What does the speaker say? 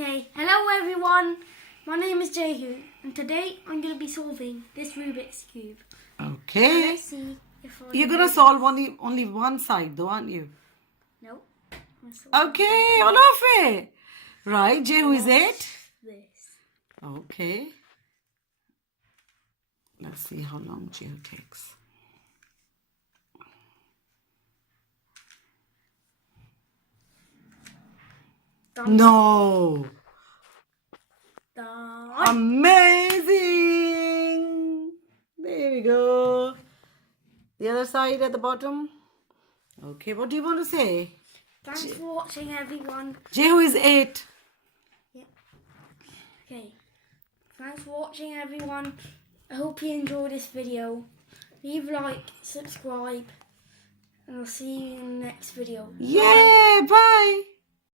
Okay, hello everyone. My name is Jehu, and today I'm going to be solving this Rubik's Cube. Okay. Let's see if I You're can going to do solve only one side though, aren't you? this. Nope. Okay, all of it. Right, Jehu is it? This. Okay. Let's see how long Jehu takes. Done. No. Done. Amazing. There we go. The other side at the bottom. Okay, what do you want to say? Thanks for watching, everyone. Jehu is 8. Yeah. Okay. Thanks for watching, everyone. I hope you enjoyed this video. Leave a like, subscribe, and I'll see you in the next video. Yeah, bye.